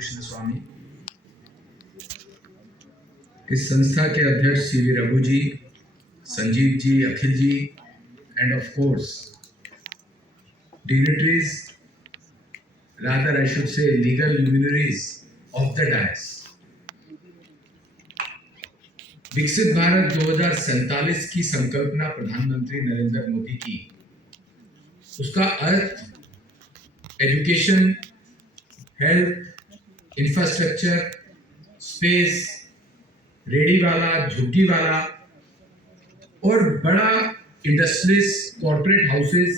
कृष्ण स्वामी, इस संस्था के अध्यक्ष C V Raghu ji, Sanjeev ji, Akhil ji, and of course dignitaries, rather I should say legal luminaries of the dais. विकसित भारत 2047 की संकल्पना प्रधानमंत्री नरेंद्र मोदी की, उसका अर्थ education, health, infrastructure, space, ready वाला, झुग्गी वाला और बड़ा इंडस्ट्रीज, कॉर्पोरेट हाउसेस,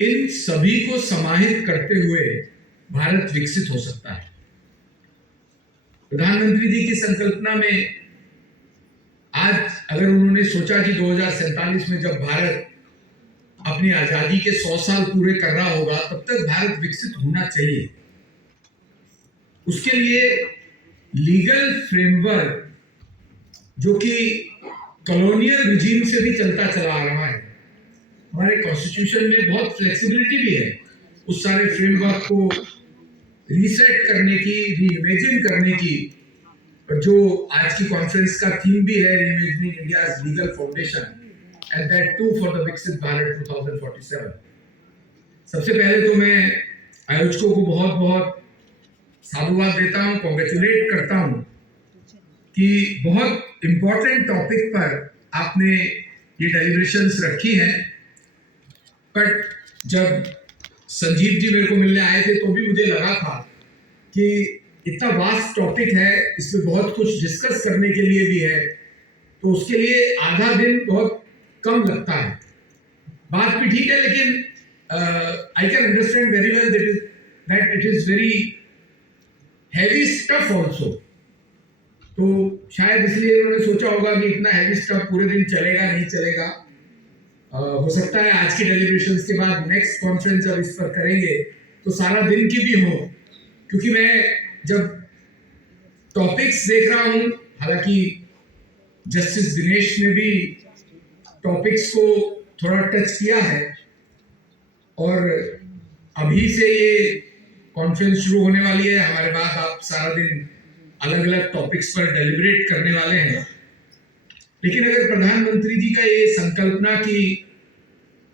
इन सभी को समाहित करते हुए भारत विकसित हो सकता है। प्रधानमंत्री जी की संकल्पना में आज अगर उन्होंने सोचा कि 2047 में जब भारत अपनी आजादी के 100 साल पूरे कर रहा होगा, तब तक भारत विकसित होना चाहिए। उसके लिए लीगल फ्रेमवर्क जो कि कॉलोनियल रिजीम से भी चलता चला आ रहा है, हमारे कॉन्स्टिट्यूशन में बहुत फ्लेक्सिबिलिटी भी है उस सारे फ्रेमवर्क को रीसेट करने की, रीइमेजिन करने की, और जो आज की कॉन्फ्रेंस का थीम भी है, reimagining India's legal foundation and that too for the Viksit Bharat 2047। सबसे पहले तो मैं आयोजकों को बहुत बहुत साधुवाद देता हूं, कांग्रेचुलेट करता हूं कि बहुत इंपॉर्टेंट टॉपिक पर आपने ये डेलिब्रेशंस रखी हैं। बट जब संजीव जी मेरे को मिलने आए थे तो भी मुझे लगा था कि इतना वास्ट टॉपिक है, इसमें बहुत कुछ डिस्कस करने के लिए भी है, तो उसके लिए आधा दिन बहुत कम लगता है। बात भी ठीक है, लेकिन I can understand very well that it is very heavy stuff also. तो शायद इसलिए उन्होंने सोचा होगा कि इतना हैवी स्टफ पूरे दिन चलेगा नहीं चलेगा। हो सकता है आज की डेलिब्रेशंस के बाद नेक्स्ट कॉन्फ्रेंस जब इस पर करेंगे तो सारा दिन की भी हो, क्योंकि मैं जब टॉपिक्स देख रहा हूं, हालांकि जस्टिस दिनेश ने भी टॉपिक्स को थोड़ा टच किया है और अभी से ये कॉन्फ्रेंस शुरू होने वाली है, हमारे बाद आप सारा दिन अलग अलग टॉपिक्स पर डेलिब्रेट करने वाले हैं। लेकिन अगर प्रधानमंत्री जी का ये संकल्पना की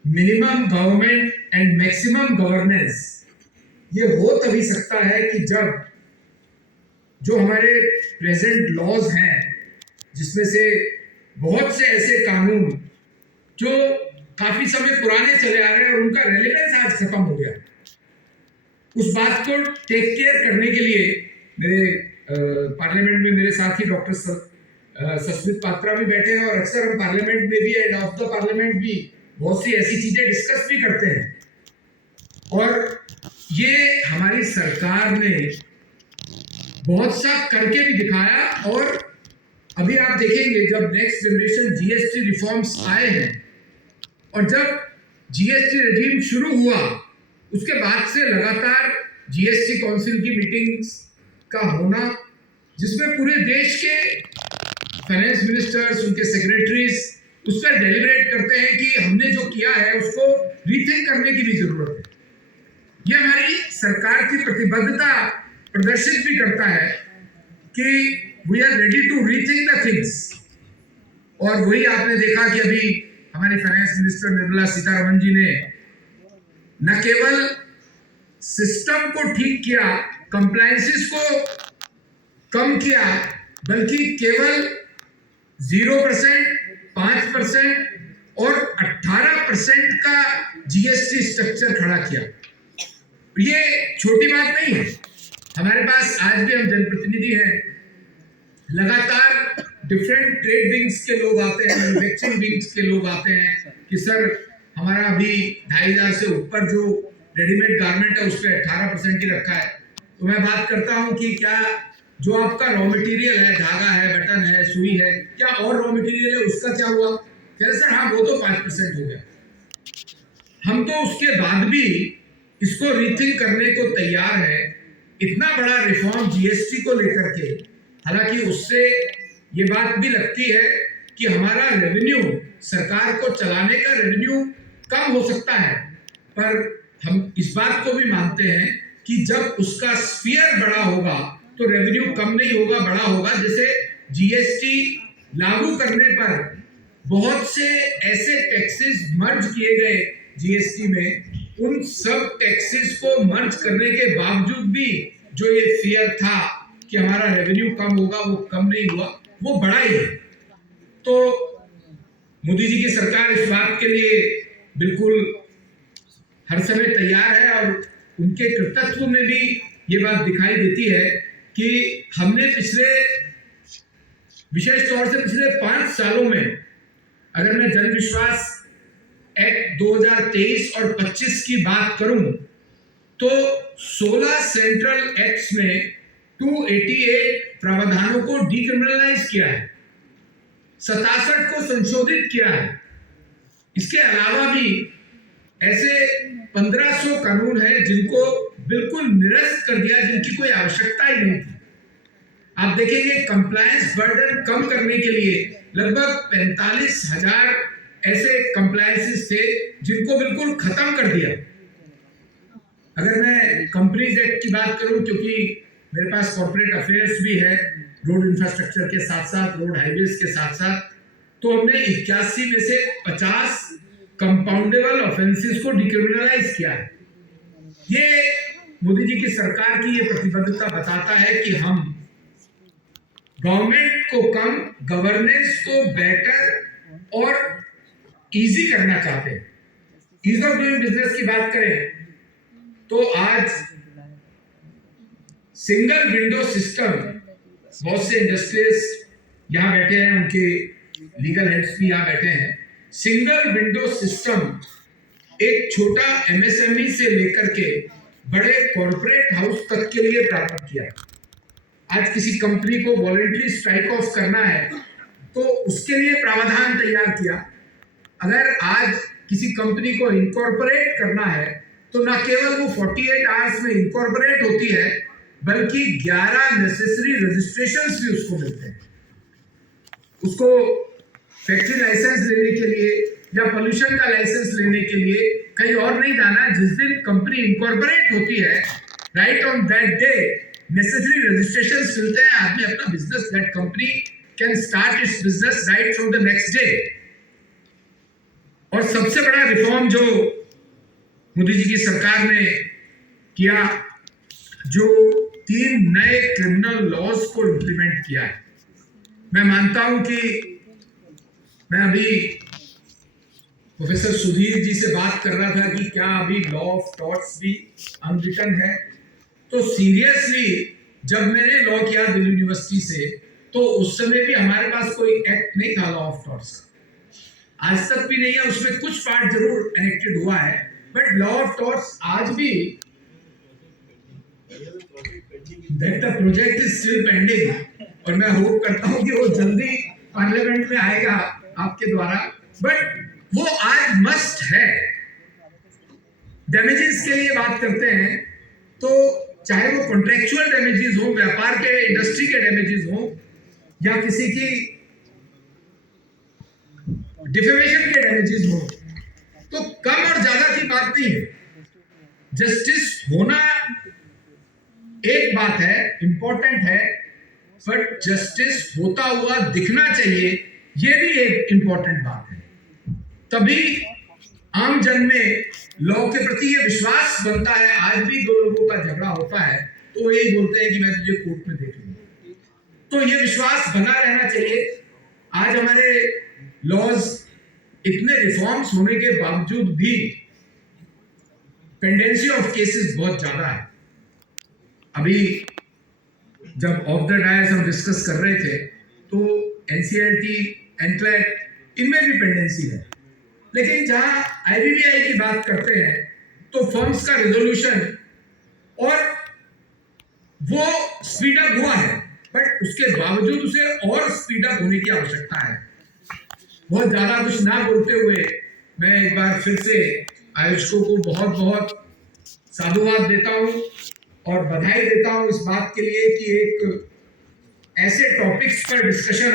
minimum government and maximum governance, ये हो तभी सकता है कि जब जो हमारे प्रेजेंट लॉज हैं, जिसमें से बहुत से ऐसे कानून जो काफी समय पुराने चले आ रहे हैं और उनका रेलेवेंस आज खत्म हो गया, उस बात को टेक केयर करने के लिए मेरे पार्लियामेंट में मेरे साथ ही डॉक्टर सस्मित पात्रा भी बैठे हैं और अक्सर हम पार्लियामेंट में भी एंड ऑफ द पार्लियामेंट भी बहुत सी ऐसी चीजें डिस्कस भी करते हैं। और ये हमारी सरकार ने बहुत सा करके भी दिखाया, और अभी आप देखेंगे जब नेक्स्ट जनरेशन जीएसटी रिफॉर्म्स आए हैं और जब जीएसटी रेजिम शुरू हुआ, उसके बाद से लगातार जीएसटी काउंसिल की मीटिंग्स का होना, जिसमें पूरे देश के फाइनेंस मिनिस्टर्स, उनके सेक्रेटरीज उस पर डेलिब्रेट करते हैं कि हमने जो किया है उसको रीथिंक करने की भी जरूरत है। यह हमारी सरकार की प्रतिबद्धता प्रदर्शित भी करता है कि we are ready to rethink the things. और वही आपने देखा कि अभी हमारी फाइनेंस मिनिस्टर निर्मला सीतारमण जी ने न केवल सिस्टम को ठीक किया, कंप्लायंसेस को कम किया, बल्कि केवल 0%, 5% और 18% का जीएसटी स्ट्रक्चर खड़ा किया। ये छोटी बात नहीं है। हमारे पास आज भी हम जनप्रतिनिधि हैं, लगातार डिफरेंट ट्रेड विंग्स के लोग आते हैं, मैन्युफैक्चरिंग विंग्स के लोग आते हैं कि सर हमारा अभी 2500 से ऊपर जो रेडीमेड गारमेंट है उस पर 18% ही रखा है। तो मैं बात करता हूं कि क्या जो आपका रॉ मटेरियल है, धागा है, बटन है, सुई है, क्या और रॉ मटेरियल है उसका क्या हुआ? कह रहे सर हाँ वो तो 5% हो गया। हम तो उसके बाद भी इसको रीथिंक करने को तैयार है। इतना बड़ा रिफॉर्म जीएसटी को लेकर के, हालांकि उससे ये बात भी लगती है कि हमारा रेवेन्यू, सरकार को चलाने का रेवेन्यू कम हो सकता है, पर हम इस बात को भी मानते हैं कि जब उसका स्फीयर बड़ा होगा तो रेवेन्यू कम नहीं होगा, बड़ा होगा। जैसे जीएसटी लागू करने पर बहुत से ऐसे टैक्सेस मर्ज किए गए जीएसटी में, उन सब टैक्सेस को मर्ज करने के बावजूद भी जो ये फियर था कि हमारा रेवेन्यू कम होगा, वो कम नहीं हुआ, वो बढ़ा ही है। तो मोदी जी की सरकार इस बात के लिए बिल्कुल हर समय तैयार है और उनके कृतित्व में भी ये बात दिखाई देती है कि हमने विशेष तौर से पिछले 5 सालों में, अगर मैं जन विश्वास एक्ट 2023 और 25 की बात करूं तो 16 सेंट्रल एक्ट्स में 288 प्रावधानों को डिक्रिमिनलाइज किया है, 67 को संशोधित किया है। इसके अलावा भी ऐसे 1500 कानून हैं जिनको बिल्कुल निरस्त कर दिया, जिनकी कोई आवश्यकता ही नहीं थी। आप देखेंगे कंप्लायंस बर्डन कम करने के लिए लगभग 45,000 ऐसे कंप्लायंसेस थे जिनको बिल्कुल खत्म कर दिया। अगर मैं कंपनीज एक्ट की बात करूं, क्योंकि मेरे पास कॉर्पोरेट अफेयर्स भी है रोड इंफ्रास्ट्रक्चर के साथ साथ, रोड हाईवेज के साथ साथ, तो हमने 81 में से 50 कंपाउंडेबल ऑफेंसेस को डिक्रिमिनलाइज किया है। ये मोदी जी की सरकार की ये प्रतिबद्धता बताता है कि हम गवर्नमेंट को कम, गवर्नेंस को बेटर और इजी करना चाहते हैं। ईज ऑफ डूइंग बिजनेस की बात करें तो आज सिंगल विंडो सिस्टम, बहुत से इंडस्ट्रियलिस्ट यहाँ बैठे हैं, उनके लीगल हेड्स भी यहाँ बैठे हैं। सिंगल विंडो सिस्टम एक छोटा एमएसएमई से लेकर के बड़े कॉर्पोरेट हाउस तक के लिए प्रारंभ किया। आज किसी कंपनी को वॉलंटरी स्ट्राइक ऑफ करना है तो उसके लिए प्रावधान तैयार किया। अगर आज किसी कंपनी को इनकॉर्पोरेट करना है तो ना केवल वो 48 आवर्स में इनकॉर्पोरेट होती है, बल्कि 11 नेसेसरी रजिस्ट्रेशंस भी उसको मिलते हैं। उसको फैक्ट्री लाइसेंस लेने के लिए या पोल्यूशन का लाइसेंस लेने के लिए कहीं और नहीं जाना। जिस दिन कंपनी इनकॉर्पोरेट होती है, right on that day necessary registrations मिलते हैं। आदमी अपना business, that company can start it's business right from the next day. और सबसे बड़ा रिफॉर्म जो मोदी जी की सरकार ने किया, जो 3 नए क्रिमिनल लॉज को इंप्लीमेंट किया है। मैं मानता हूं कि मैं अभी प्रोफेसर सुधीर जी से बात कर रहा था कि क्या अभी लॉ ऑफ टॉर्ट्स भी अनरिटन है। तो सीरियसली जब मैंने लॉ किया दिल्ली यूनिवर्सिटी से, तो उस समय भी हमारे पास कोई एक्ट नहीं था लॉ ऑफ टॉर्ट्स का, आज तक भी नहीं है। उसमें कुछ पार्ट जरूर एनेक्टेड हुआ है, बट लॉ ऑफ टॉर्ट्स आज भी that the project is still pending, और मैं होप करता हूं कि वो जल्दी पार्लियामेंट में आएगा आपके द्वारा। बट वो आज मस्ट है। डैमेजेस के लिए बात करते हैं तो चाहे वो कॉन्ट्रेक्चुअल डैमेजेस हो, व्यापार के, इंडस्ट्री के डैमेजेस हो, या किसी की डिफेमेशन के डैमेजेस हो, तो कम और ज्यादा की बात नहीं है। जस्टिस होना एक बात है, इंपॉर्टेंट है, बट जस्टिस होता हुआ दिखना चाहिए, ये भी एक इंपॉर्टेंट बात है। तभी आम जन में लॉ के प्रति ये विश्वास बनता है। आज भी 2 लोगों का झगड़ा होता है तो वो यही बोलते हैं कि मैं तुझे कोर्ट में देख लूंगा। तो ये विश्वास बना रहना चाहिए। आज हमारे लॉज इतने रिफॉर्म्स होने के बावजूद भी पेंडेंसी ऑफ केसेस बहुत ज्यादा है। अभी जब ऑफ द डायस हम डिस्कस कर रहे थे तो एनसीएलटी, एनक्लैट, इनमें भी पेंडेंसी है। लेकिन जहां आईबीबीआई की बात करते हैं तो फर्म्स का रिजोल्यूशन और वो स्पीड अप हुआ है, बट उसके बावजूद उसे और स्पीड अप होने की आवश्यकता है। बहुत ज्यादा कुछ ना बोलते हुए मैं एक बार फिर से आयोजकों को बहुत बहुत साधुवाद देता हूं और बधाई देता हूं इस बात के लिए कि एक ऐसे टॉपिक्स पर डिस्कशन